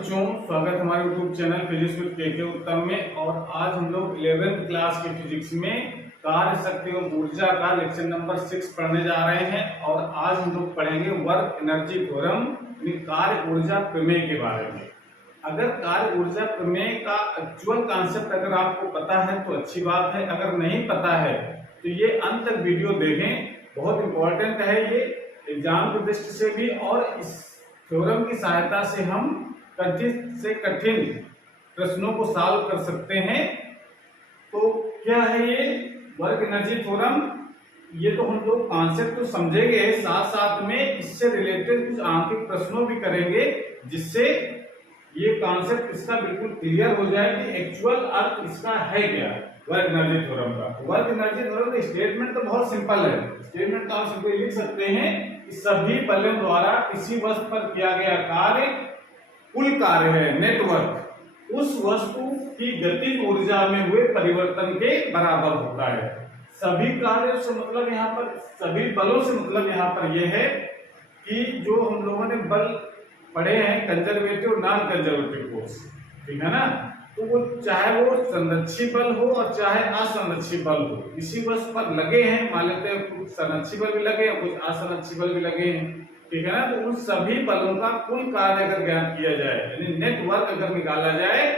बच्चों, स्वागत है हमारे यूट्यूब चैनल फिजिक्स विद के उत्तम में। और आज हम लोग 11th क्लास के फिजिक्स में कार्य शक्ति और ऊर्जा का लेक्चर नंबर 6 पढ़ने जा रहे हैं। और आज हम लोग पढ़ेंगे वर्क एनर्जी थ्योरम, कार्य ऊर्जा प्रमेय के बारे में। अगर कार्य ऊर्जा प्रमेय का एक्चुअल कॉन्सेप्ट अगर आपको पता है तो अच्छी बात है, अगर नहीं पता है तो ये अंत तक वीडियो देखें, बहुत इंपॉर्टेंट है ये एग्जाम की दृष्टि से भी। और इस थ्योरम की सहायता से हम कठिन से कठिन प्रश्नों को सॉल्व कर सकते हैं। तो क्या है ये वर्क एनर्जी थ्योरम? ये तो हम लोग कॉन्सेप्ट तो समझेंगे, साथ साथ में इससे रिलेटेड कुछ आंतरिक प्रश्नों भी करेंगे, जिससे ये कॉन्सेप्ट इसका बिल्कुल क्लियर हो जाए कि एक्चुअल अर्थ इसका है क्या वर्क एनर्जी थ्योरम का। वर्क एनर्जी थ्योरम का स्टेटमेंट तो बहुत सिंपल है। स्टेटमेंट तो आप सिंपल लिख सकते हैं कि सभी बलों द्वारा किसी वस्तु पर किया गया कार्य कुल कार्य है, नेटवर्क उस वस्तु की गतिज ऊर्जा में हुए परिवर्तन के बराबर होता है। सभी कार्यों से मतलब यहाँ पर, सभी बलों से मतलब यहाँ पर यह है कि जो हम लोगों ने बल पढ़े हैं, कंजर्वेटिव नॉन कंजर्वेटिव फोर्स, ठीक है ना। तो वो चाहे वो संरक्षी बल हो और चाहे असंरक्षी बल हो, किसी वस्तु पर लगे हैं, मान लेते हैं कुछ संरक्षी बल भी लगे हैं, कुछ असंरक्षी बल भी लगे हैं, ठीक है ना। तो उन सभी बलों का कुल कार्य अगर ज्ञात किया जाए, यानी नेटवर्क अगर निकाला जाए,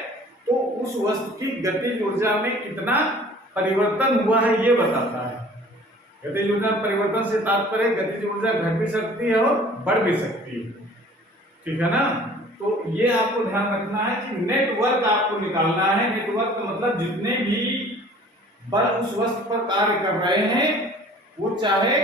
तो उस वस्तु की गतिज ऊर्जा में कितना परिवर्तन हुआ है ये बताता है। गतिज ऊर्जा परिवर्तन से तात्पर्य गतिज ऊर्जा घट भी सकती है और बढ़ भी सकती है, ठीक है ना। तो ये आपको ध्यान रखना है कि नेटवर्क आपको निकालना है। नेटवर्क का मतलब जितने भी बल उस वस्तु पर कार्य कर रहे हैं, वो चाहे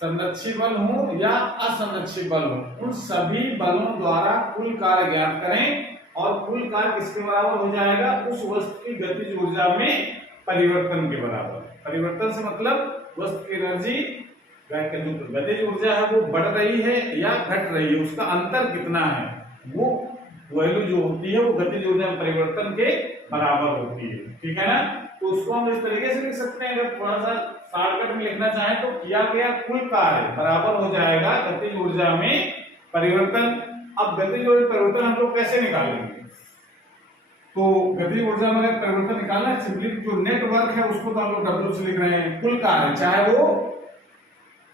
संरक्षी बल हो या असंरक्षी बल हो, उन सभी बलों द्वारा कुल कार्य ज्ञात करें। और कुल कार्य किसके बराबर हो जाएगा? उस वस्तु की गतिज ऊर्जा में परिवर्तन के बराबर। परिवर्तन से मतलब वस्तु की एनर्जी, गतिज ऊर्जा है वो बढ़ रही है या घट रही है, उसका अंतर कितना है, वो वैल्यू जो होती है वो गतिज ऊर्जा में परिवर्तन के बराबर होती है, ठीक है ना। तो उसको हम इस तरीके से लिख सकते हैं, अगर थोड़ा सा शॉर्टकट में लिखना चाहें तो किया गया कुल कार्य बराबर हो जाएगा गतिज ऊर्जा में परिवर्तन। अब गतिज ऊर्जा परिवर्तन हम लोग कैसे निकालेंगे? तो गतिज ऊर्जा में अगर परिवर्तन निकालना है, सिंपली जो नेटवर्क है उसको तो हम लोग डब्ल्यू से लिख रहे हैं। कुल कार्य चाहे वो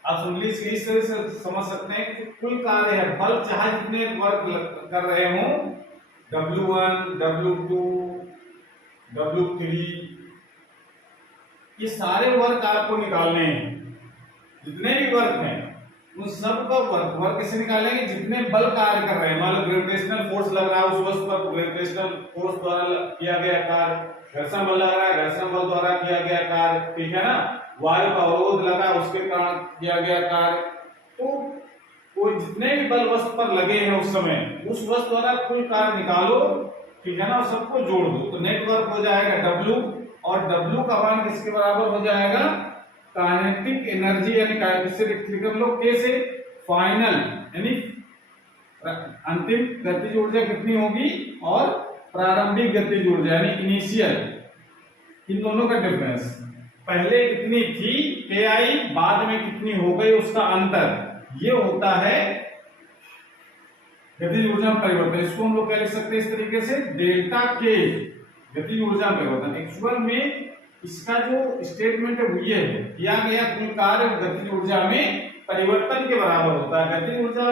आप इंग्लिश इस तरह से समझ सकते हैं कि कुल कार्य है, बल चाहे जितने वर्क कर रहे हो, W1, W2, W3, ये सारे वर्क आपको निकालने हैं। जितने भी वर्क हैं उन सब का वर्क कैसे निकालेंगे? जितने बल कार्य कर रहे हैं, मान लो ग्रेविटेशनल फोर्स लग रहा है उस वस्तु पर, ग्रेविटेशनल फोर्स द्वारा किया गया कार्य। घर्षण बल लग रहा है, घर्षण बल द्वारा किया गया कार्य, ठीक है ना। वायु का अवरोध लगा, उसके कारण किया गया कार्य। तो कोई जितने भी बल वस्तु पर लगे हैं उस समय, उस वस्तु द्वारा कुल कार्य निकालो, ठीक है ना, और सबको जोड़ दो तो नेटवर्क हो जाएगा W। और W का मान किसके बराबर हो जाएगा? काइनेटिक एनर्जी, यानी किससे लिख लो, K से फाइनल, यानी अंतिम गतिज ऊर्जा कितनी होगी और प्रारंभिक गतिज ऊर्जा यानी इनिशियल, इन दोनों का डिफरेंस। पहले कितनी थी KI, बाद में कितनी हो गई उसका अंतर, ये होता है गतिज ऊर्जा में परिवर्तन। इसको हम लोग क्या लिख सकते हैं इस तरीके से, डेल्टा K गतिज ऊर्जा में परिवर्तन। एक्चुअल में इसका जो स्टेटमेंट है वो ये है, किया गया कुल कार्य गतिज ऊर्जा में परिवर्तन के बराबर होता है। गतिज ऊर्जा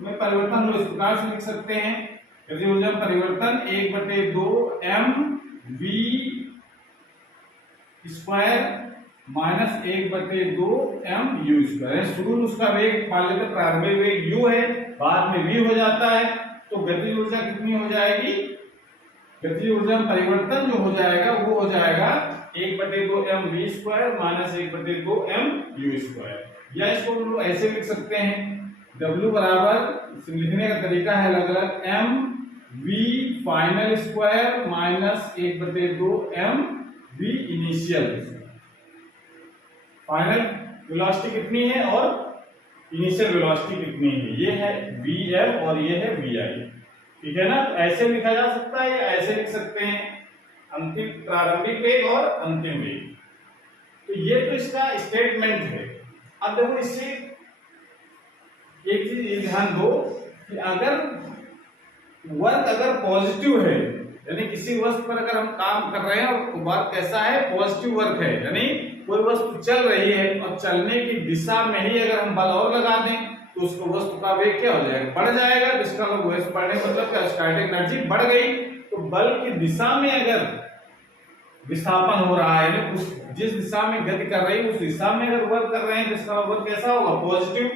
में परिवर्तन लोग इस प्रकार से लिख सकते हैं, गतिज ऊर्जा में परिवर्तन 1/2 mv square minus 1/2 mu square. शुरू में उसका वेग मान लेते प्रारंभिक वेग u है, बाद में v हो जाता है, तो गतिज ऊर्जा कितनी हो जाएगी? गतिज ऊर्जा में परिवर्तन जो हो जाएगा वो हो जाएगा 1/2 mv square minus 1/2 mu square. या इसको हम लोग ऐसे लिख सकते हैं, W बराबर, लिखने का तरीका है अलग अलग, mv final square minus 1/2 mv initial. Final velocity कितनी है और इनिशियल वेलोसिटी कितनी है, ये है vf और ये है vi, ठीक है ना। तो ऐसे लिखा जा सकता है या ऐसे लिख सकते हैं, अंतिम प्रारंभिक वेग और अंतिम वेग। तो ये तो इसका स्टेटमेंट है। अब देखो इससे एक चीज ध्यान दो कि अगर वर्क अगर पॉजिटिव है, यानी किसी वस्तु पर अगर हम काम कर रहे हैं और वर्क कैसा है, पॉजिटिव वर्क है, यानी कोई वस्तु चल रही है और चलने की दिशा में ही अगर हम बल और लगा दें तो उसको वस्तु का वेग क्या हो जाएगा, बढ़ जाएगा। जिसका वेग बढ़ने मतलब क्या, स्टैटिक एनर्जी बढ़ गई। तो बल की दिशा में अगर विस्थापन हो रहा है, यानी उस जिस दिशा में गति कर रही है उस दिशा में अगर वर्क कर रहे हैं, जिसका वर्क कैसा होगा, पॉजिटिव।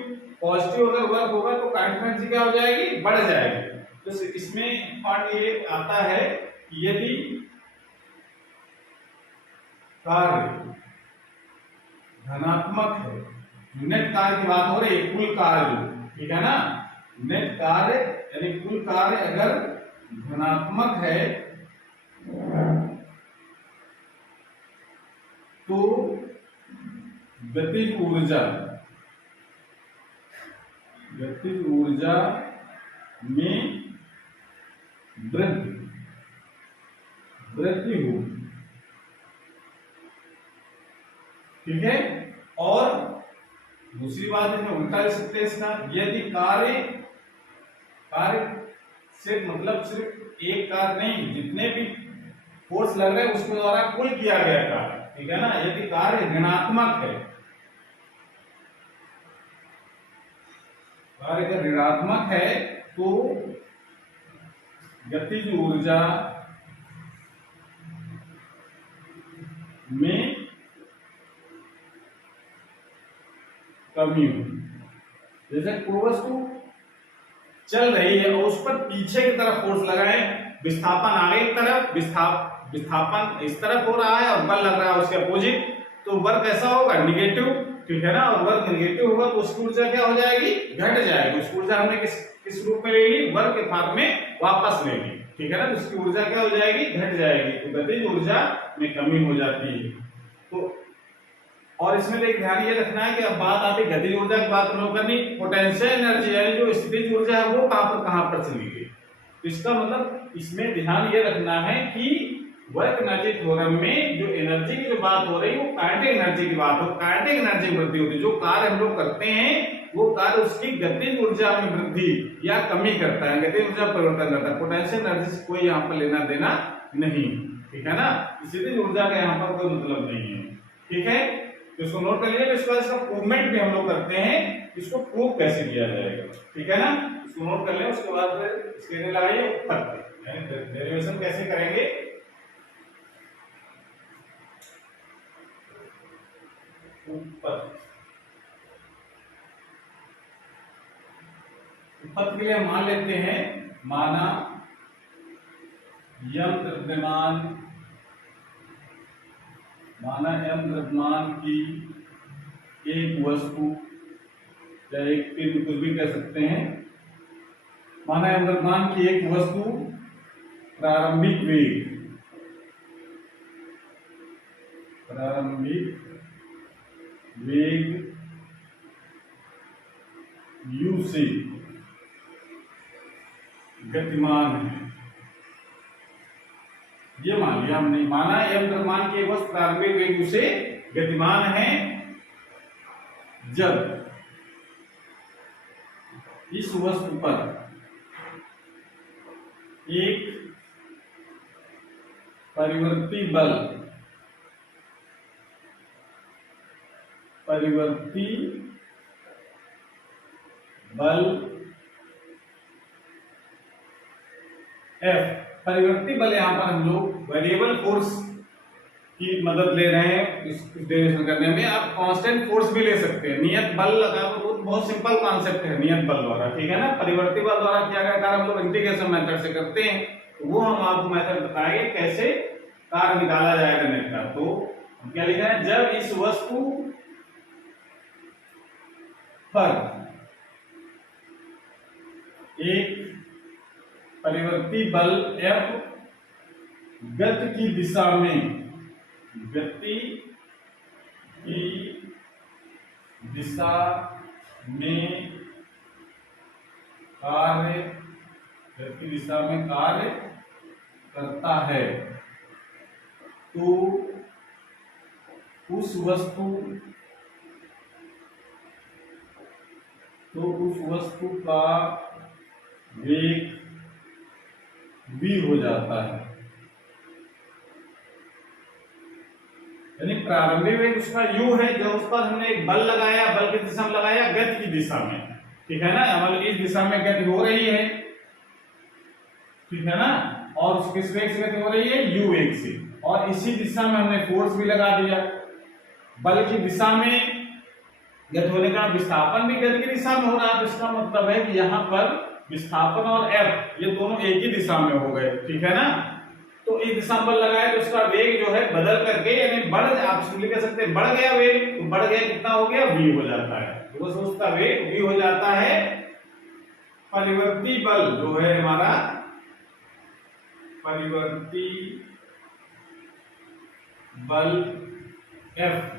पॉजिटिव अगर वर्क होगा तो काइनेटिक एनर्जी क्या हो जाएगी, बढ़ जाएगी। तो इसमें पार्ट ये आता है कि यदि कार्य धनात्मक है, नेट कार्य की बात हो रही है, कुल कार्य, ठीक है ना, नेट कार्य यानी कुल कार्य अगर धनात्मक है तो गतिज ऊर्जा में वृद्धि हो, ठीक है। और दूसरी बात इसमें उल्टा ले सकते हैं इसका, यदि कार्य से मतलब सिर्फ एक कार्य नहीं, जितने भी फोर्स लग रहे हैं उसके द्वारा कुल किया गया कार्य, ठीक है ना, यदि कार्य ऋणात्मक है, कार्य अगर ऋणात्मक है तो गतिज ऊर्जा में कमी हो। जैसे कोई वस्तु चल रही है और उस पर पीछे की तरफ फोर्स लगाए, विस्थापन आगे की तरफ, विस्थापन इस तरफ हो रहा है और बल लग रहा है उसके अपोजिट, तो वर्क कैसा होगा, निगेटिव, ठीक है ना। और वर्क निगेटिव होगा तो उसकी ऊर्जा क्या हो जाएगी, घट जाएगी। उसकी ऊर्जा हमने किस रूप में लेगी, वर्क के फॉर्म में वापस लेगी, ठीक है ना। तो उसकी ऊर्जा क्या हो जाएगी, घट जाएगी। तो गतिज ऊर्जा में कमी हो जाती है। तो और इसमें एक ध्यान ये रखना है कि अब बात आती है गतिज ऊर्जा की बात हम लोग करनी, पोटेंशियल एनर्जी यानी जो स्थितिज ऊर्जा है वो कहां पर चली गई। तो इसका मतलब इसमें ध्यान ये रखना है कि वर्क एनर्जी थ्योरम में जो एनर्जी की जो बात हो रही है वो काइनेटिक एनर्जी की बात हो, काइनेटिक एनर्जी वृद्धि होती है। जो कार्य हम लोग करते हैं वो कार्य उसकी गतिज ऊर्जा में वृद्धि या कमी करता है, गतिज ऊर्जा परिवर्तन करता है। पोटेंशियल एनर्जी से कोई यहाँ पर लेना देना नहीं, ठीक है ना। स्थितिज ऊर्जा का यहाँ पर कोई मतलब नहीं है, ठीक है। तो इसको नोट कर लीजिए। इसके बाद इसका प्रूवमेंट भी हम लोग करते हैं, इसको प्रूव कैसे किया जाएगा, ठीक है ना। इसको नोट कर लें, उसके बाद स्क्रीन लगाइए ऊपर, यानी डेरिवेशन कैसे करेंगे। उत्पत्ति के लिए मान लेते हैं, माना यंत्र द्रव्यमान की एक वस्तु या एक पिंड, कुछ भी कह सकते हैं, माना यंत्र द्रव्यमान की एक वस्तु प्रारंभिक वेग u से गतिमान है। ये मान लिया हमने, माना यम द्रव्यमान की वस्तु प्रारंभिक वेग u से गतिमान है जब इस वस्तु पर एक परिवर्ती बल F, परिवर्ती बल यहां पर हम लोग वेरिएबल फोर्स की मदद ले रहे हैं इस डेरिवेशन करने में। आप कांस्टेंट फोर्स भी ले सकते हैं, नियत बल लगा, वो बहुत सिंपल कॉन्सेप्ट है, नियत बल द्वारा, ठीक है ना। परिवर्ती बल द्वारा किया गया कार्य हम लोग इंटीग्रेशन मेथड से करते हैं, तो वो हम आपको मेथड बताएंगे कैसे कार्य निकाला जाएगा नेट का। तो हम क्या लिखा है, जब इस वस्तु पर एक परिवर्ती बल F गति की दिशा में कार्य करता है, तो उस वस्तु का वेग v हो जाता है। यानी प्रारंभिक वेग उसका u है, जब उस पर हमने एक बल लगाया, बल की दिशा में लगाया गति की दिशा में, ठीक है ना, मतलब इस दिशा में गति हो रही है, ठीक है ना, और उस किस वेग से गति हो रही है, u वेग से, और इसी दिशा में हमने फोर्स भी लगा दिया। बल की दिशा में गति होने का विस्थापन भी गति की दिशा में हो रहा है, इसका मतलब है कि यहाँ पर विस्थापन और F ये दोनों एक ही दिशा में हो गए, ठीक है ना। तो इस दिशा में बल लगाया तो उसका वेग जो है बदल करके, यानी बढ़, आप सिंपली कह सकते हैं बढ़ गया वेग, तो बढ़ गया कितना हो गया, v हो जाता है, तो बस उसका वेग v हो जाता है। परिवर्ती बल जो है हमारा, परिवर्ती बल F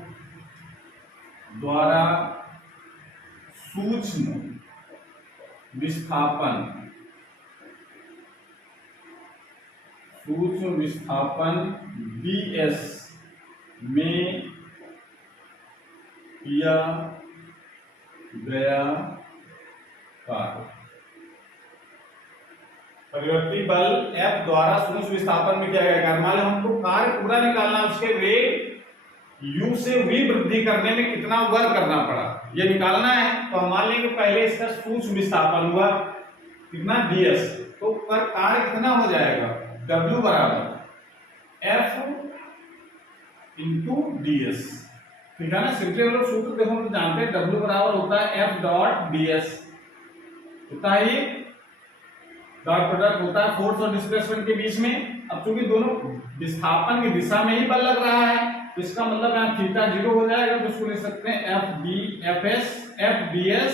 द्वारा सूक्ष्म विस्थापन, सूक्ष्म विस्थापन ds में किया गया कार्य। परिवर्ती बल F द्वारा सूक्ष्म विस्थापन में किया गया कार्य, मान लो हमको कार्य पूरा निकालना है, उसके वेग u से v वृद्धि करने में कितना वर्क करना पड़ा ये निकालना है। तो हम मान लेंगे पहले इसका सूक्ष्म विस्थापन हुआ कितना, ds, तो पर कार्य कितना हो जाएगा, w बराबर f इंटू ds, ठीक है ना। सिंपली हम लोग सूत्र देखो तो जानते हैं w बराबर होता है f डॉट ds, होता है ये डॉट प्रोडक्ट होता है फोर्स और डिस्प्लेसमेंट के बीच में। अब चूंकि दोनों विस्थापन की दिशा में ही बल लग रहा है, तो इसका मतलब यहाँ थीटा 0 हो जाएगा, तो इसको लिख सकते हैं f ds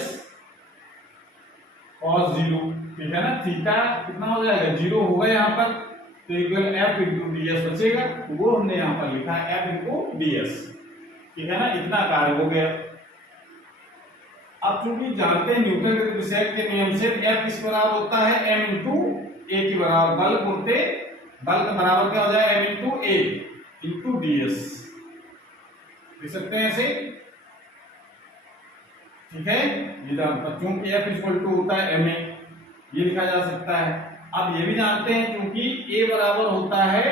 cos 0, ठीक है ना। थीटा कितना हो जाएगा, 0 होगा यहाँ पर, तो इक्वल f इंटू ds बचेगा, तो वो हमने यहाँ पर लिखा है f इंटू ds, ठीक है ना। इतना कार्य हो गया। अब चूंकि जानते हैं न्यूटन के विषय के नियम से F किस बराबर होता है, m इंटू a के बराबर, बल बोलते बल का बराबर क्या हो जाएगा, m into a into ds, लिख सकते हैं ऐसे, ठीक है। चूंकि F इक्वल टू होता है ma, ये लिखा जा सकता है। अब ये भी जानते हैं क्योंकि a बराबर होता है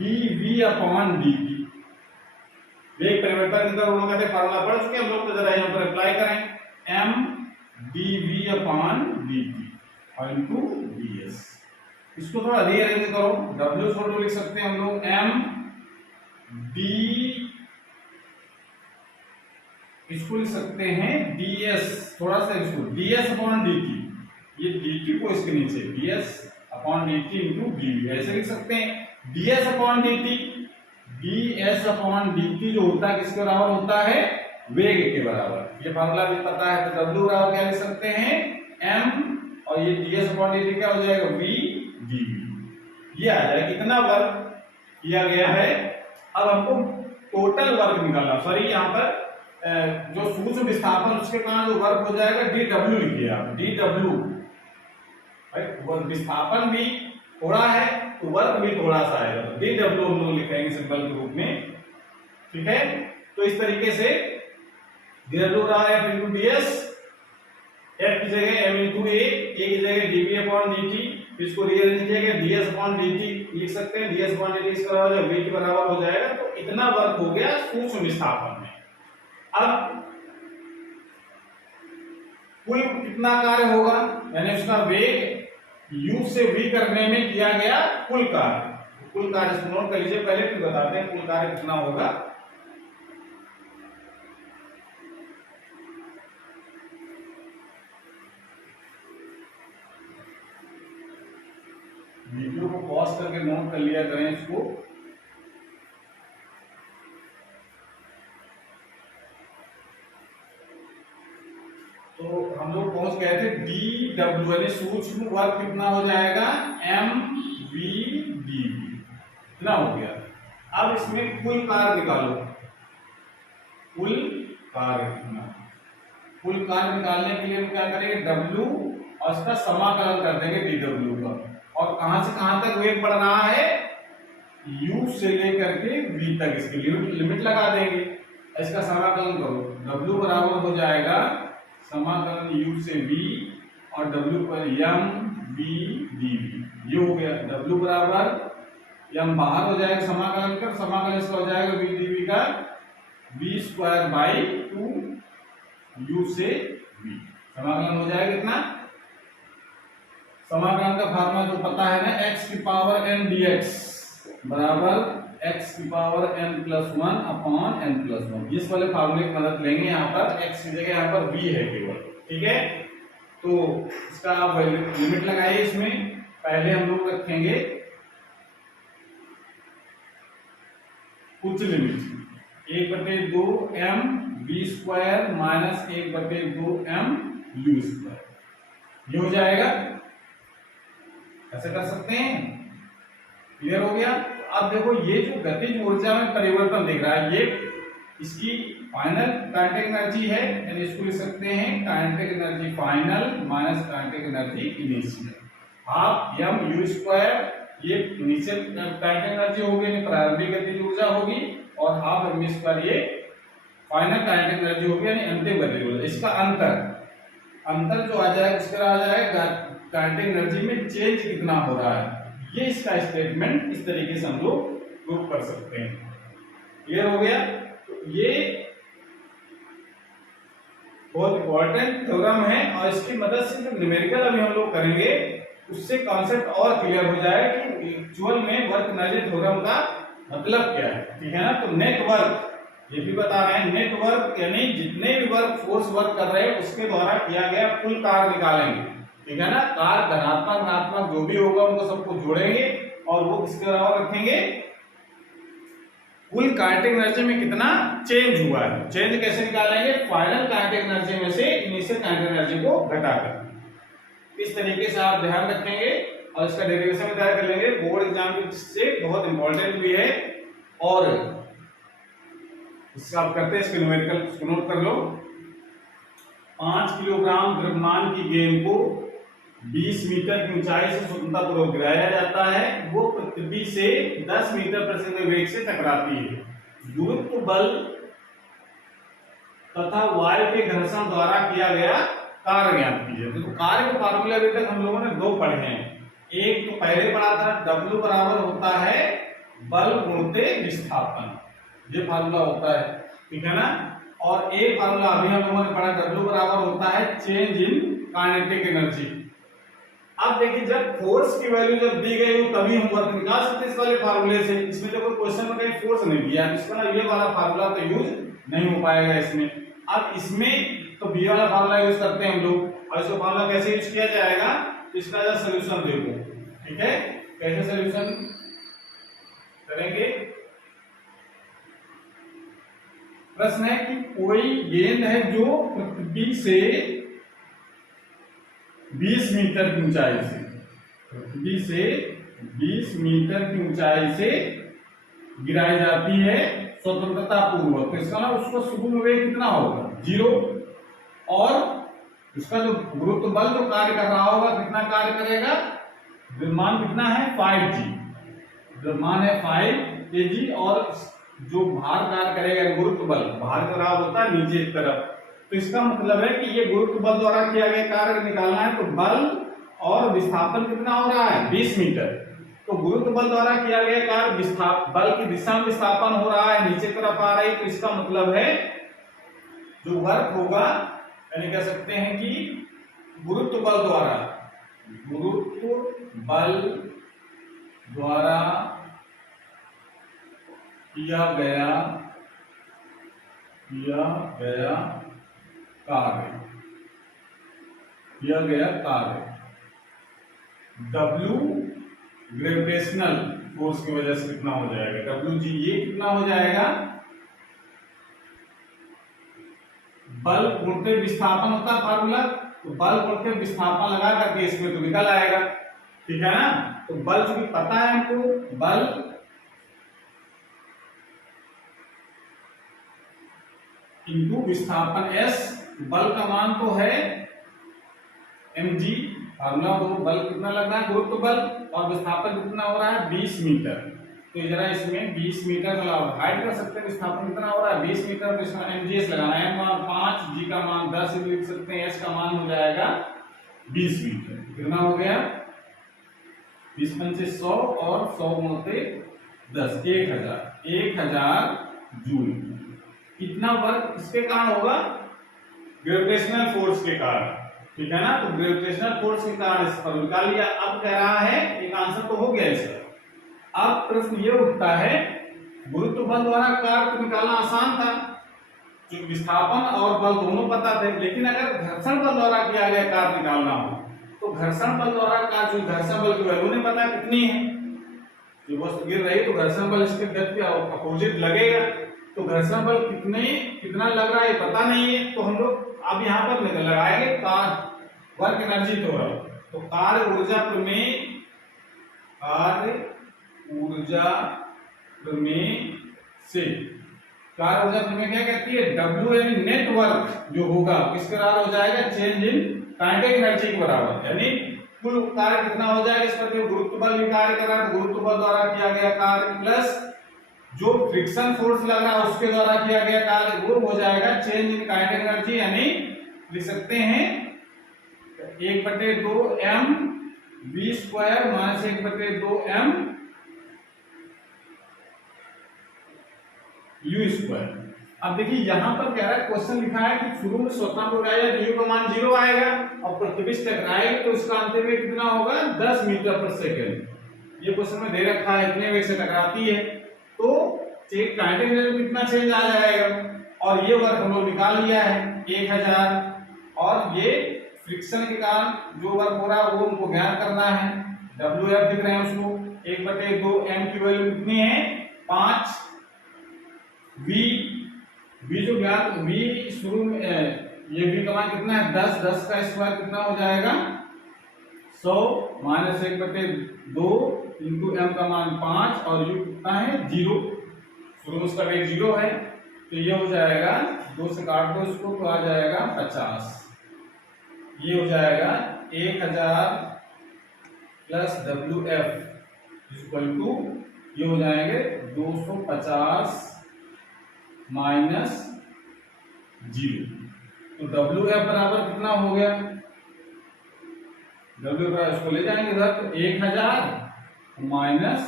dv अपॉन dt, वेग परिवर्तन की तरह कहते हैं, फार्मूला पढ़ चुके हम लोग, तो जरा यहाँ पर अप्लाई करें, m dv अपॉन dt और इनटू ds। इसको थोड़ा रीअरेंज करो, w छोड़ो लिख सकते हैं हम लोग m d, इसको लिख सकते हैं ds, थोड़ा सा इसको ds अपॉन dt, ये dt को इसके नीचे ds upon dt into dv ऐसे लिख सकते हैं। ds upon dt, ds upon dt जो होता है किसके बराबर होता है, वेग के बराबर। ये फार्मूला भी पता है, तो w बराबर क्या लिख सकते हैं, m, और ये ds अपॉन dt क्या हो जाएगा, v dv, ये आ जाएगा। कितना वर्क किया गया है। अब हमको टोटल वर्क निकालना, सॉरी यहाँ पर जो सूक्ष्म विस्थापन उसके कारण जो वर्क हो जाएगा dw लिखिए आप, dw, विस्थापन भी थोड़ा है तो वर्क भी थोड़ा सा आएगा, तो dw हम लोग लिखेंगे सिंबल के रूप में, ठीक है। तो इस तरीके से dw रहा है इंटू ds, f की जगह m इंटू a की जगह dv अपॉन dt, इसको रीअरेंज किया गया ds अपॉन dt लिख सकते हैं, ds अपॉन dt इसका बराबर v के बराबर हो जाएगा। तो इतना वर्क हो गया सूक्ष्म विस्थापन में। अब कुल कितना कार्य होगा, यानी उसका वेग u से v करने में किया गया कुल कार्य, कुल कार्य नोट कर लीजिए पहले, फिर बताते हैं कुल कार्य कितना होगा। वीडियो को पॉज करके नोट कर लिया करें इसको। तो हम लोग पहुंच गए थे डी डब्ल्यू, यानी सूक्ष्म वर्क कितना हो जाएगा, एम वी डी, इतना हो गया। अब इसमें कुल कार्य निकालो, कुल कार्य कितना, कुल कार्य निकालने के लिए हम क्या करेंगे, डब्ल्यू और इसका समाकलन कर देंगे डी डब्ल्यू का, और कहां से कहां तक वेग बढ़ रहा है, u से लेकर के v तक, इसकी लिमिट लगा देंगे। इसका समाकलन करो, w बराबर हो जाएगा समाकलन u से v और w पर m बी डी वी, ये हो गया। W बराबर m बाहर हो जाएगा समाकलन कर, समाकलन इसका हो जाएगा बी डी वी का v स्क्वायर बाई 2 u से v, समाकलन हो जाएगा कितना। समाकलन का फार्मूला जो पता है ना, x की पावर n dx बराबर x की power n plus 1 upon n plus 1, इस वाले फार्मूले की मदद लेंगे। यहाँ पर x की जगह यहाँ पर v है केवल, ठीक है। तो इसका आप लिमिट लगाइए। इसमें पहले हम लोग रखेंगे कुछ limit 1/2 m v square minus 1/2 m u square, ये हो जाएगा। ऐसे कर सकते हैं, क्लियर हो गया। अब देखो ये जो गतिज ऊर्जा में परिवर्तन दिख रहा है, ये इसकी फाइनल काइनेटिक एनर्जी है, यानी इसको लिख सकते हैं kinetic energy final minus kinetic energy initial, half m u square, ये इनिशियल काइनेटिक एनर्जी होगी, यानी प्रारंभिक गतिज ऊर्जा होगी, और हाफ m स्क्वायर ये फाइनल काइनेटिक एनर्जी होगी, यानी अंतिम गतिज ऊर्जा। इसका अंतर जो आ जाएगा उसका आ जाएगा काइनेटिक एनर्जी में चेंज कितना हो रहा है, ये इसका स्टेटमेंट इस तरीके से हम लोग प्रूव कर सकते हैं। क्लियर हो गया। तो ये बहुत इंपॉर्टेंट थ्योरम है, और इसकी मदद से जो न्यूमेरिकल अभी हम लोग करेंगे उससे कॉन्सेप्ट और क्लियर हो जाएगा कि एक्चुअल में वर्क एनर्जी थ्योरम का मतलब क्या है, ठीक है ना। तो नेटवर्क ये भी बता रहे हैं, नेटवर्क यानी जितने भी वर्क फोर्स वर्क कर रहे हैं उसके द्वारा किया गया कुल कार्य निकालेंगे, ठीक है ना। कार्य धनात्मक ऋणात्मक जो भी होगा उनको सबको जोड़ेंगे, और वो इसके अलावा रखेंगे कुल काइनेटिक एनर्जी में कितना चेंज हुआ है। चेंज कैसे निकालेंगे, फाइनल काइनेटिक एनर्जी में से इनिशियल काइनेटिक एनर्जी को घटाकर। इस तरीके से आप ध्यान रखेंगे, और इसका डेरिवेशन भी तैयार कर लेंगे। बोर्ड एग्जाम से बहुत इंपॉर्टेंट भी है, और इसका आप करते हैं, इसके न्यूमेरिकल नोट कर लो। 5 किलोग्राम द्रव्यमान की गेंद को 20 मीटर की ऊंचाई से स्वतंत्रतापूर्वक गिराया जाता है, वो पृथ्वी से 10 मीटर प्रति सेकंड वेग से टकराती है। गुरुत्व बल तथा वायु के घर्षण द्वारा किया गया कार्य ज्ञात कीजिए। तो कार्य के फार्मूले अभी तक हम लोगों ने 2 पढ़े हैं। एक तो पहले पढ़ा था, W बराबर होता है बल गुणित विस्थापन, ये फार्मूला होता है, ठीक है ना। और एक फार्मूला अभी हम लोगों ने पढ़ा, W बराबर होता है चेंज इन काइनेटिक एनर्जी। अब देखिए, जब फोर्स की वैल्यू जब दी गई हो तभी हम वर्क निकाल सकते हैं इस वाले फार्मूले से। इसमें देखो क्वेश्चन में कहीं फोर्स नहीं दिया, इसका ना ये वाला फार्मूला तो यूज नहीं हो पाएगा इसमें। अब इसमें तो बी वाला फार्मूला यूज करते हैं हम लोग, और इसका फार्मूला कैसे यूज किया जाएगा, इसका जो सोल्यूशन देखो, ठीक है। कैसे सोल्यूशन करेंगे, प्रश्न है कि कोई गेंद है जो पृथ्वी से 20 मीटर की ऊंचाई से, पृथ्वी से 20 मीटर की ऊंचाई से गिराई जाती है स्वतंत्रता पूर्वक। तो इसका ना उसको शुरू में कितना होगा, 0, और उसका जो गुरुत्व बल जो कार्य कर रहा होगा कितना कार्य करेगा, द्रव्यमान कितना है 5g, द्रव्यमान है 5kg, और जो भार कार्य करेगा गुरुत्व बल, भार का राह होता है नीचे की तरफ। तो इसका मतलब है कि ये गुरुत्व बल द्वारा किया गया कार्य निकालना है। तो बल और विस्थापन कितना हो रहा है, 20 मीटर। तो गुरुत्व बल द्वारा किया गया कार्य बल की दिशा में विस्थापन हो रहा है, नीचे तरफ आ रही है। तो इसका मतलब है जो वर्क होगा, यानी कह सकते हैं कि गुरुत्व बल द्वारा किया गया कार्य W ग्रेविटेशनल फोर्स की वजह से कितना हो जाएगा, WG, ये कितना हो जाएगा, बल गुणित विस्थापन होता है फार्मूला। तो बल गुणित विस्थापन लगा करके इसमें तो निकल आएगा, ठीक है ना। तो बल चूंकि पता है हमको, बल इंटू विस्थापन S, बल का मान तो है mg, फार्मूला तो बल कितना लग रहा है, गुरुत्व बल, और विस्थापन कितना हो रहा है 20 मीटर। तो जरा इसमें 20 मीटर का हाइट कर सकते हैं, विस्थापन कितना हो रहा है 20 मीटर। तो इसमें mgs लगाना है, मान 5, g का मान 10 लिख सकते हैं, s का मान हो जाएगा 20 मीटर। कितना हो गया? 20 पंचे 100 और 100 गुणते 10, 1000 जूल। कितना वर्क इसके कारण होगा? ग्रेविटेशनल फोर्स के कारण, ठीक है ना। तो ग्रेविटेशनल फोर्स के कारण इस पर निकाल लिया। अब कह रहा है एक आंसर तो हो गया इसका। अब प्रश्न ये उठता है, गुरुत्व बल द्वारा कार्य निकालना आसान था, जो विस्थापन और बल दोनों पता थे, लेकिन अगर घर्षण बल द्वारा किया गया कार्य निकालना हो तो घर्षण बल द्वारा कार्य, जो घर्षण बल की वैल्यू नहीं पता कितनी है, जो वस्तु गिर रही है तो घर्षण बल इसके गति के अपोजिट लगेगा, तो घर्षण बल कितना लग रहा है पता नहीं है। तो हम लोग अब यहाँ पर लगाएंगे वर्क एनर्जी थ्योरम। तो कार्य ऊर्जा प्रमेय से कार्य ऊर्जा प्रमेय क्या कहती है? W यानी नेट वर्क जो होगा किसके बराबर हो जाएगा? चेंज इन काइनेटिक एनर्जी के बराबर, यानी कुल कार्य कितना हो जाएगा इस पर? गुरुत्व बल भी कार्य कर रहा है, गुरुत्व बल द्वारा किया गया कार्य प्लस जो फ्रिक्शन फोर्स लग रहा है उसके द्वारा किया गया कार्य, वो हो जाएगा चेंज इन काइनेटिक एनर्जी, यानी लिख सकते हैं 1/2 m v square minus 1/2 m u square. अब देखिए यहां पर कह रहा है, क्वेश्चन लिखा है कि शुरू में स्वतंत्र हो जाएगा तो u का मान 0 आएगा और प्रतिबिंब टकराएगा तो उसका अंत में कितना होगा? 10 मीटर पर सेकंड। ये क्वेश्चन में दे रखा है इतने वेग से टकराती है, तो चेक काइनेटिक एनर्जी कितना चेंज आ जाएगा। और ये वर्क हम लोग निकाल लिया है 1000, और ये फ्रिक्शन के कारण जो वर्क हो रहा है वो उनको ज्ञात करना है। WF दिख रहे हैं उसको, 1/2 m की वैल्यू कितनी है? 5। v जो ज्ञात v शुरू में ये v का मान कितना है? 10 का स्क्वायर कितना हो जाएगा? 100 माइनस 1/2 इंटू m का मान 5 और u कितना है? 0। शुरू में उसका वेग 0 है, तो ये हो जाएगा 2 से काट दो इसको तो आ जाएगा 50। ये हो जाएगा 1000 प्लस WF इक्वल टू ये हो जाएंगे 250 माइनस 0। तो WF बराबर कितना हो गया? W बराबर इसको ले जाएंगे इधर, तो 1000 माइनस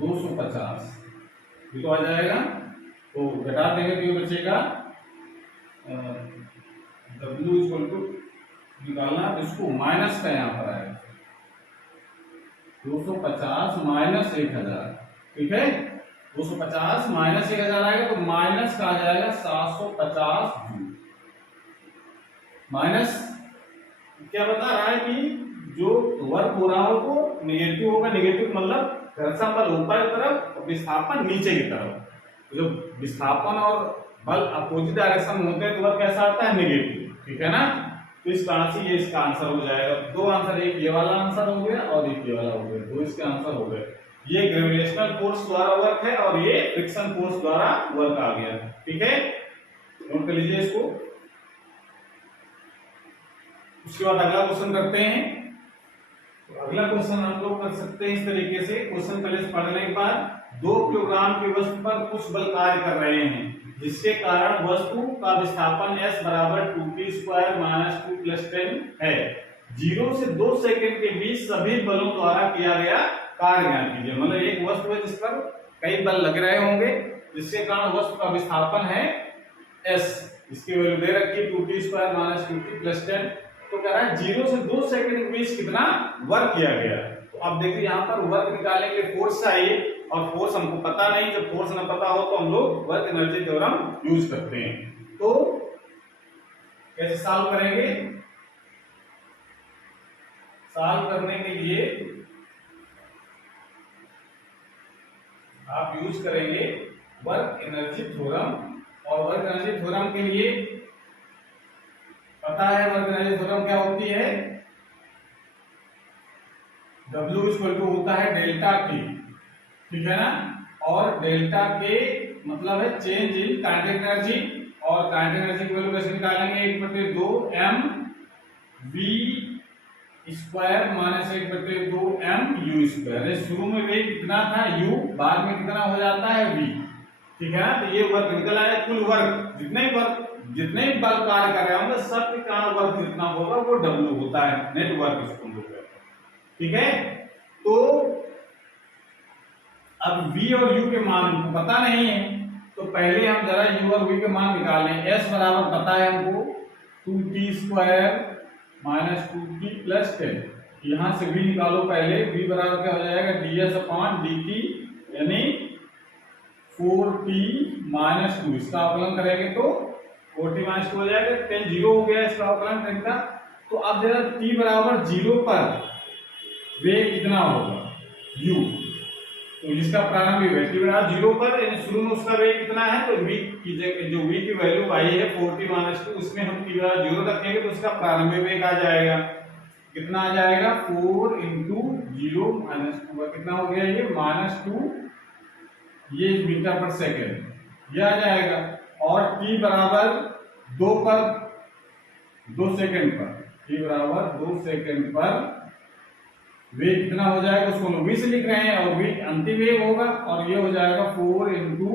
250 ये तो आ जाएगा, तो घटा देंगे तो ये बचेगा W इक्वल टू निकालना, तो इसको माइनस का यहाँ पर आएगा 250 माइनस 1000, ठीक है। 250 माइनस 1000 आएगा तो माइनस का आ जाएगा 750 जूल। माइनस क्या बता रहा है कि जो वर्क हो रहा हो वो नेगेटिव होगा। नेगेटिव मतलब घर्षण बल ऊपर की तरफ और विस्थापन नीचे की तरफ। जो विस्थापन और बल अपोजिट डायरेक्शन में होते हैं तो वह कैसा आता है? नेगेटिव, ठीक है ना। तो इस कारण से ये इसका आंसर हो जाएगा। दो आंसर, एक ये वाला आंसर हो गया और एक ये वाला हो गया, दो इसके आंसर हो गए। ये ग्रेविटेशनल फोर्स द्वारा वर्क है और ये फ्रिक्शन फोर्स द्वारा वर्क आ गया, ठीक है। नोट कर लीजिए इसको। उसके बाद अगला क्वेश्चन करते हैं। तो अगला क्वेश्चन हम लोग कर सकते हैं इस तरीके से। क्वेश्चन पहले से पढ़ने के बाद 2 किलोग्राम की वस्तु पर कुछ बल कार्य कर रहे हैं जिसके कारण वस्तु का विस्थापन s बराबर 2p स्क्वायर माइनस 2 प्लस 10 है। 0 से 2 सेकंड के बीच सभी बलों द्वारा किया गया कार्य ज्ञात कीजिए। मतलब एक वस्तु है जिस पर कई बल लग रहे होंगे जिसके कारण वस्तु का विस्थापन है s, इसकी वैल्यू दे रखी है 2p square minus 2p plus 10। तो कह रहा है 0 से 2 सेकंड के बीच कितना वर्क किया गया। तो अब देखिए यहाँ पर वर्क निकालने के लिए फोर्स चाहिए और फोर्स हमको पता नहीं। जब फोर्स न पता हो तो हम लोग वर्क एनर्जी थ्योरम यूज करते हैं। तो कैसे सॉल्व करेंगे? सॉल्व करने के लिए आप यूज करेंगे वर्क एनर्जी थ्योरम। और वर्क एनर्जी थ्योरम के लिए पता है वर्क एनर्जी थ्योरम क्या होती है? W इक्वल टू होता है डेल्टा T, ठीक है ना। और डेल्टा के मतलब है चेंज इन काइनेटिक एनर्जी, और काइनेटिक एनर्जी की वैल्यू कैसे निकालेंगे? 1/2 m v square minus 1/2 m u square. शुरू में वेग कितना था u, बाद में कितना हो जाता है v, ठीक है ना। तो ये वर्क निकल आया। कुल वर्क जितने वर्क जितने भी बल कार्य कर रहे होंगे सब के कारण वर्क जितना होगा वो डब्ल्यू होता है, नेट वर्क इसको हम लोग कहते हैं। ठीक है, तो अब v और u के मान हमको पता नहीं है, तो पहले हम जरा u और v के मान निकाल लें। s बराबर पता है हमको 2t square minus 2t plus 10। यहां से v निकालो पहले। v बराबर क्या हो जाएगा, ds अपॉन dt, यानी 4t माइनस 2। इसका अवकलन करेंगे तो 4t माइनस 2 हो जाएगा, 10 जीरो हो गया इसका अवकलन 10 का। तो अब जरा t बराबर 0 पर वेग कितना होगा, u, तो इसका प्रारंभिक वेग t बराबर 0 पर, यानी शुरू में उसका वेग कितना है, तो v की जगह जो v की वैल्यू आई है 4t माइनस 2, उसमें हम t बराबर 0 रखेंगे तो उसका प्रारंभिक वेग आ जाएगा, कितना आ जाएगा, 4 इंटू 0 माइनस 2, कितना हो गया ये, -2 ये मीटर पर सेकेंड ये आ जाएगा। और t बराबर 2 पर, 2 सेकेंड पर, t बराबर 2 सेकेंड पर वेग कितना हो जाएगा, उसको हम v से लिख रहे हैं, और v अंतिम वेग होगा, और ये हो जाएगा 4 इंटू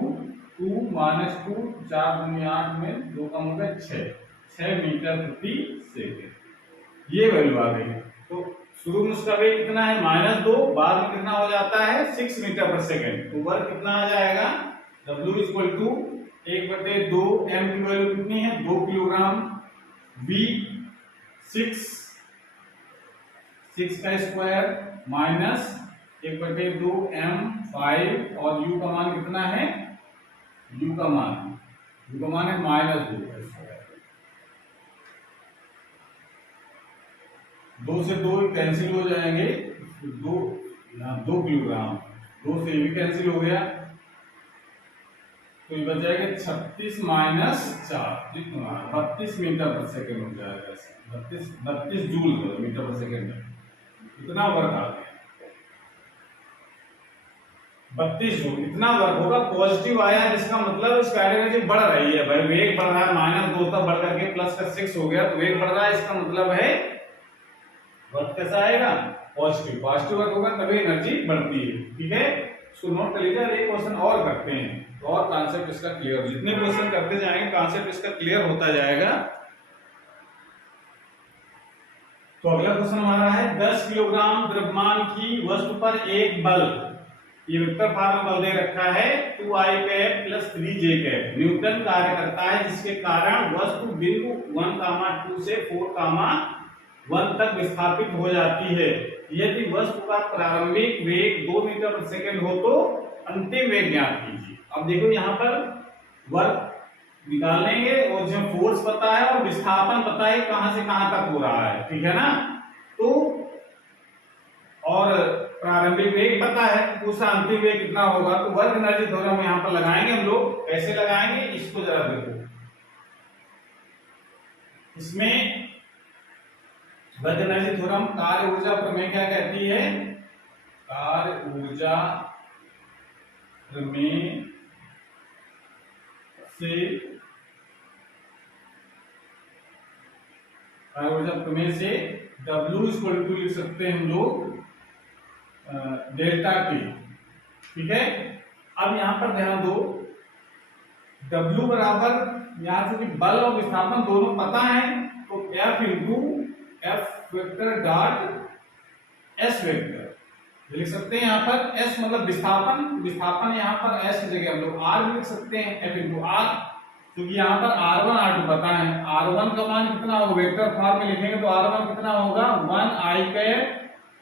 2 माइनस 2, 4 दूनी 8 में 2 कम हो गया 6 मीटर प्रति सेकेंड ये वैल्यू आ गई। तो शुरू में उसका वेग कितना है, -2, बाद में कितना हो जाता है 6 मीटर पर सेकेंड। तो वर्क कितना आ जाएगा, W इक्वल टू 1/2 m की वैल्यू कितनी है, 2 किलोग्राम, v 6 का स्क्वायर माइनस 1/2 m 5, और u का मान कितना है, u का मान है -2 का स्क्वायर। 2 से 2 कैंसिल हो जाएंगे, 2 यहाँ 2 किलोग्राम, 2 से भी कैंसिल हो गया, तो ये बच जाएगा 36 माइनस 4 जितना 32 मीटर पर सेकेंड हो जाएगा, 32 जूल मीटर पर सेकेंड में इतना वर्क आ गया, 32 जूल इतना वर्क होगा। पॉजिटिव आया जिसका मतलब इसका एनर्जी बढ़ रही है भाई, वेग बढ़ रहा है, -2 तक बढ़ करके प्लस का 6 हो गया, तो वेग बढ़ रहा है, इसका मतलब है वर्क कैसा आएगा, पॉजिटिव। पॉजिटिव वर्क होगा तभी एनर्जी बढ़ती है। ठीक है, इसको नोट कर लीजिए। एक क्वेश्चन और करते हैं तो और कॉन्सेप्ट इसका क्लियर, जितने क्वेश्चन करते जाएंगे कॉन्सेप्ट इसका क्लियर होता जाएगा। तो अगला क्वेश्चन हमारा है 10 किलोग्राम द्रव्यमान की वस्तु पर एक बल, ये वेक्टर फॉर्म में बल दे रखा है 2i cap plus 3j cap Newton कार्य करता है, जिसके कारण वस्तु बिंदु 1, 2 से 4, 1 तक विस्थापित हो जाती है। यदि वस्तु का प्रारंभिक वेग 2 मीटर प्रति सेकंड हो तो अंतिम वेग ज्ञात कीजिए। अब देखो यहाँ पर वर्क निकालेंगे और जो फोर्स पता है और विस्थापन पता है कहां से कहां तक हो रहा है, ठीक है ना, तो और प्रारंभिक वेग पता है, दूसरा अंतिम वेग कितना होगा, तो वर्क एनर्जी थ्योरम यहाँ पर लगाएंगे हम लोग। कैसे लगाएंगे इसको जरा देखो, इसमें वर्क एनर्जी थ्योरम कार्य ऊर्जा प्रमेय क्या कहती है, कार्य ऊर्जा प्रमेय से, कार्य ऊर्जा प्रमेय से W इक्वल टू लिख सकते हैं हम लोग डेल्टा T। ठीक है, अब यहां पर ध्यान दो, W बराबर यहां से बल और विस्थापन दोनों पता है, तो F into F vector dot S vector लिख सकते हैं। यहाँ पर S मतलब विस्थापन, विस्थापन यहाँ पर S की जगह हम लोग R भी लिख सकते हैं, F इंटू R, क्योंकि यहाँ पर R1 R2 पता है। R1 का मान कितना होगा, वेक्टर फॉर्म में लिखेंगे तो R1 कितना होगा 1i cap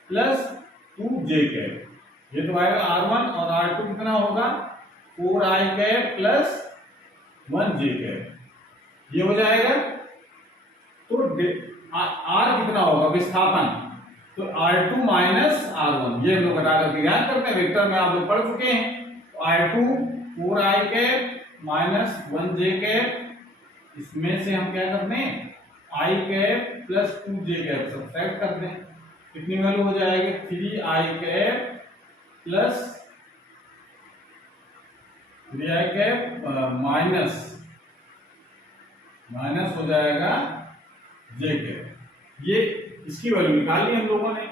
plus 2j cap, ये तो आएगा R1, और R2 कितना होगा 4i cap plus 1j cap, ये हो जाएगा। तो R कितना होगा विस्थापन, तो R2 माइनस R1, ये हम लोग घटा करके ज्ञात करते हैं, वेक्टर में आप लोग पढ़ चुके हैं। तो R2 4i cap minus 1j cap, इसमें से हम क्या करते हैं i cap plus 2j cap subtract कर दें, कितनी वैल्यू हो जाएगी 3i cap plus 3i cap minus हो जाएगा j कैप, ये इसकी वैल्यू निकाल ली हम लोगों ने।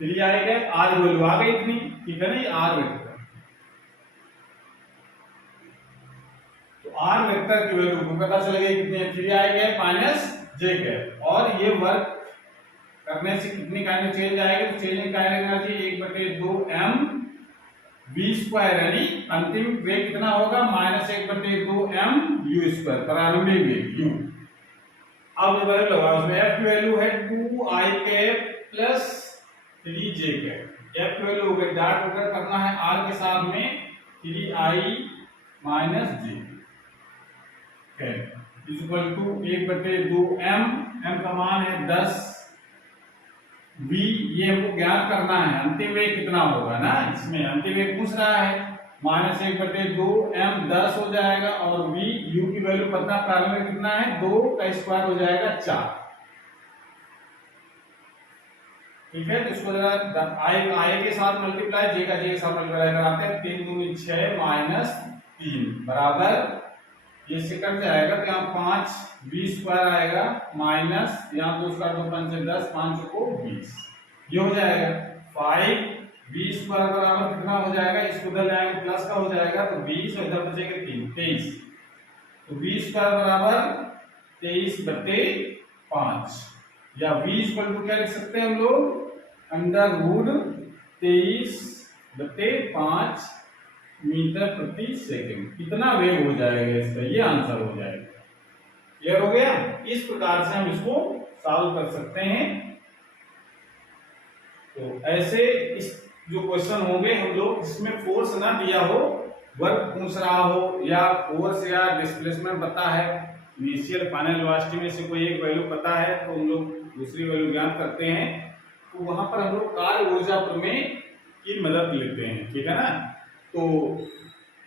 3i कैप r वैल्यू आ गई इतनी, ठीक है ना, ये r वेक्टर। तो तो आर वेक्टर की वैल्यू को पता चल गई कितनी है, 3i कैप माइनस जे कैप। और ये वर्क करने से कितनी काइनेटिक चेंज आएगी, तो changing kinetic energy 1/2m v square, यानी अंतिम वेग कितना होगा -1/2m u स्क्वायर, प्रारंभिक वेग u। अब ये वैल्यू लगाओ, उसमें f की वैल्यू है 2i cap plus 3j cap. f की वैल्यू हो गई, डॉट प्रोडक्ट करना है r के साथ में 3i minus j cap equal to 1/2m, m का मान है 10, v ये हमको ज्ञात करना है अंतिम वेग कितना होगा ना, इसमें अंतिम वेग पूछ रहा है, -1/2m 10 हो जाएगा, और v u की वैल्यू पता प्रारंभिक कितना है 2 का स्क्वायर हो जाएगा 4। ठीक है, तो इसको जरा i के साथ मल्टीप्लाई, j का j के साथ मल्टीप्लाई कराते हैं, 3 दूनी 6 माइनस 3 बराबर, ये से कट जाएगा तो यहाँ 5 v स्क्वायर आएगा माइनस, यहाँ 2 स्क्वायर 2 5 से 10, 5 को 20, ये हो जाएगा 5 v स्क्वायर बराबर कितना हो जाएगा, इसको उधर लाएंगे प्लस का हो जाएगा तो 20 और इधर बचेगा 3 23, तो v स्क्वायर बराबर 23/5, या v इक्वल टू क्या लिख सकते हैं हम लोग, √23/5 मीटर प्रति सेकंड, कितना वेग हो जाएगा इसका, ये आंसर हो जाएगा। क्लियर हो गया, इस प्रकार से हम इसको सॉल्व कर सकते हैं। तो ऐसे इस जो क्वेश्चन होंगे हम लोग जिसमें फोर्स ना दिया हो, वर्क पूछ रहा हो, या फोर्स या डिस्प्लेसमेंट पता है, इनिशियल फाइनल वेलोसिटी में से कोई एक वैल्यू पता है तो हम लोग दूसरी वैल्यू ज्ञात करते हैं, तो वहां पर हम लोग कार्य ऊर्जा प्रमेय की मदद लेते हैं। ठीक है ना, तो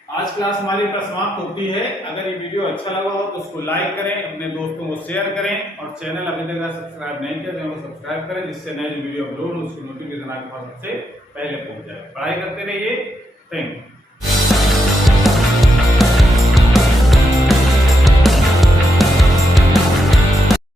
आज क्लास हमारी पर समाप्त होती है। अगर ये वीडियो अच्छा लगा हो तो उसको लाइक करें, अपने दोस्तों को शेयर करें, और चैनल अभी तक सब्सक्राइब नहीं किया तो सब्सक्राइब करें, जिससे नए जो वीडियो अपलोड हो उसकी नोटिफिकेशन आपके पास सबसे पहले पहुंच जाए। पढ़ाई करते रहिए। Thank you.